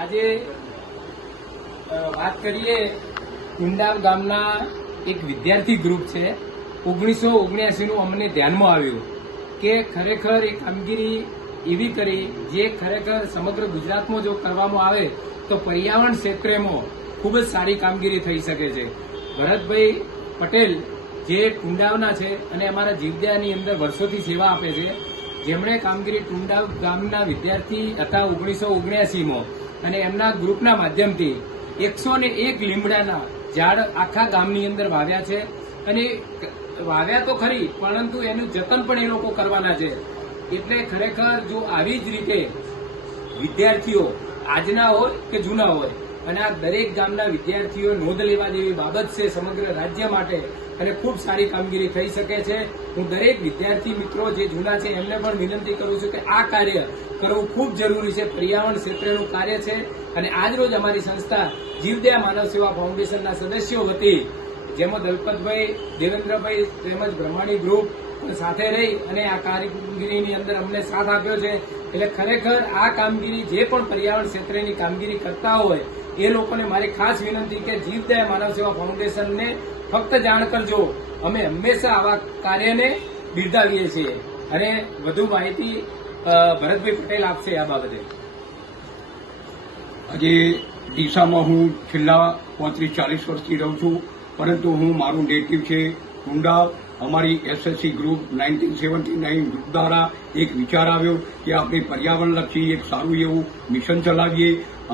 આજે વાત કરીએ કુંડાવ ગામના એક વિદ્યાર્થી ગ્રુપ છે 1979 નું અમને ધ્યાનમાં આવ્યું કે ખરેખર એ કામગીરી એવી કરી જે ખરેખર સમગ્ર ગુજરાતમાં જો કરવામાં આવે તો પર્યાવરણ ક્ષેત્રમાં ખૂબ જ સારી કામગીરી થઈ શકે છે. ભરતભાઈ પટેલ જે કુંડાવના છે અને અમારા જીવદયાની અંદર વર્ષોથી સેવા આપે છે, જેમણે કામગીરી કુંડાવ ગામના વિદ્યાર્થી હતા 1979માં અને એમના ગ્રુપના માધ્યમથી 101 લીમડાના ઝાડ આખા ગામની અંદર વાવ્યા છે. અને વાવ્યા તો ખરી, પરંતુ એનું જતન પણ એ લોકો કરવાના છે. એટલે ખરેખર જો આવી જ રીતે વિદ્યાર્થીઓ આજના હોય કે જૂના હોય, અને આ દરેક ગામના વિદ્યાર્થીઓ નોંધ લેવા જેવી બાબત છે સમગ્ર રાજ્ય માટે, અને ખૂબ સારી કામગીરી થઈ શકે છે. હું દરેક વિદ્યાર્થી મિત્રો જે જૂના છે એમને પણ વિનંતી કરું છું કે આ કાર્ય કરવું ખૂબ જરૂરી છે. પર્યાવરણ ક્ષેત્રનું કાર્ય છે અને આજ રોજ અમારી સંસ્થા જીવદયા માનવ સેવા ફાઉન્ડેશનના સદસ્યો વતી, જેમાં દલપતભાઈ, દેવેન્દ્રભાઈ તેમજ બ્રહ્માણી ગ્રુપ સાથે રહી અને આ કામગીરીની અંદર અમને સાથ આપ્યો છે. એટલે ખરેખર આ કામગીરી જે પણ પર્યાવરણ ક્ષેત્રની કામગીરી કરતા હોય એ લોકોને મારી ખાસ વિનંતી કે જીવદયા માનવ સેવા ફાઉન્ડેશનને ફક્ત જાણ કરજો. અમે હંમેશા આવા કાર્યને બિરદાવીએ છીએ. અને વધુ માહિતી ભરતભાઈ પટેલ આપશે આ બાબતે. આજે ડીસામાં હું છેલ્લા 35-40 વર્ષથી રહું છું, પરંતુ હું મારું નેટિવ છે કુંડાવ. અમારી એસએસસી ગ્રુપ 1979 ગ્રુપ દ્વારા એક વિચાર આવ્યો કે આપણે પર્યાવરણલક્ષી એક સારું એવું મિશન ચલાવીએ.